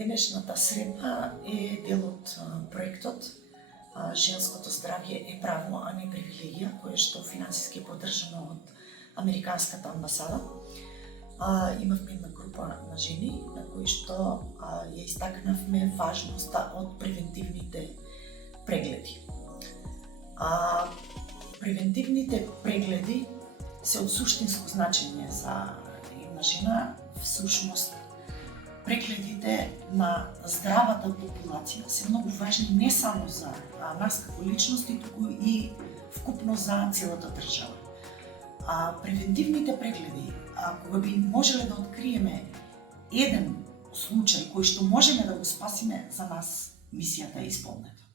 Денешната средба е дел од проектот Женското здравје е право, а не привилегија, кое што финансиски е поддржано од Американската амбасада. Имавме една група на жени на кои што ја истакнавме важноста од превентивните прегледи. Превентивните прегледи се од суштинско значење за една жена. Всушност, прегледите на здравата популација се многу важни не само за нас како личности, туку и вкупно за целата држава. Превентивните прегледи, кога би можеле да откриеме еден случај кој што можеме да го спасиме, за нас мисијата е исполнета.